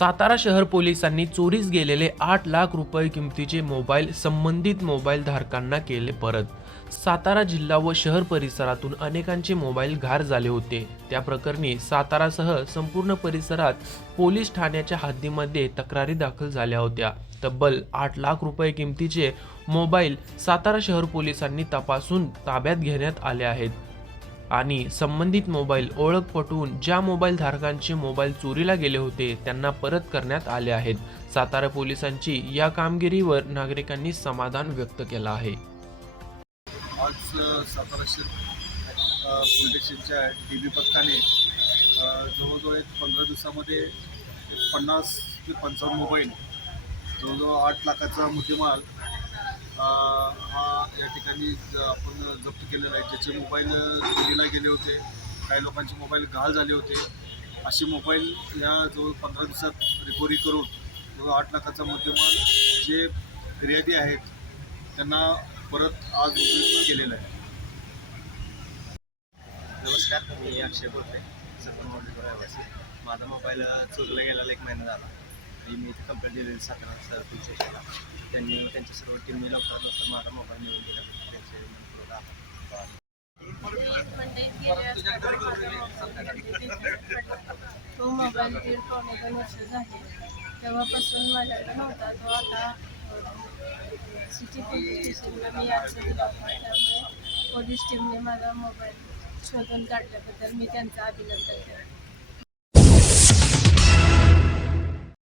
सातारा शहर पोलिसांनी चोरीस गेलेले आठ लाख रुपये किमतीचे मोबाईल संबंधित मोबाईल धारकांना केले परत. सातारा जिल्हा व शहर परिसरातून अनेकांचे मोबाईल घार झाले होते. त्या प्रकरणी सातारासह संपूर्ण परिसरात पोलीस ठाण्याच्या हद्दीमध्ये तक्रारी दाखल झाल्या होत्या. तब्बल आठ लाख रुपये किमतीचे मोबाईल सातारा शहर पोलिसांनी तपासून ताब्यात घेण्यात आले आहेत. आणि संबंधित मोबाईल ओळख पटवून ज्या मोबाईल धारकांचे मोबाईल चोरीला गेले होते त्यांना परत करण्यात आले आहेत. सातारा पोलिसांची या कामगिरीवर नागरिकांनी समाधान व्यक्त केलं आहे. आज सातारा स्टेशनच्या टी व्ही पथकाने जवळजवळ एक पंधरा दिवसामध्ये पन्नास ते पंचावन्न मोबाईल जवळजवळ आठ लाखाचा मुद्देमाल हा या ठिकाणी आपण जप्त केलेला आहे. ज्याचे मोबाईल चोरीला गेले होते काही लोकांचे मोबाईल घाल झाले होते. असे मोबाईल या जवळ पंधरा दिवसात रिकव्हरी करून जवळ आठ लाखाचा मुद्देमाल जे फिर्यादी आहेत त्यांना परत आज केलेला केलेलं आहे. नमस्कार मी अक्षय बोलते सत्र मोठे माझा मोबाईल चोरीला गेलेला एक महिना झाला. आणि मी इथे कंप्लेंट दिलेली सातारा सर पोलीस स्टेशनला त्यांनी त्यांच्या सर्व टीमने लवकरात लवकर माझा मोबाईल मिळून दिला. त्यांचे तो मोबाईल दीड पावणे दोन वर्ष झाले तेव्हापासून माझ्याकडे नव्हता. तो आता सिटी पोलीस स्टेशनला मी आज दिला होता त्यामुळे पोलीस टीमने माझा मोबाईल शोधून काढल्याबद्दल मी त्यांचं अभिनंदन करते.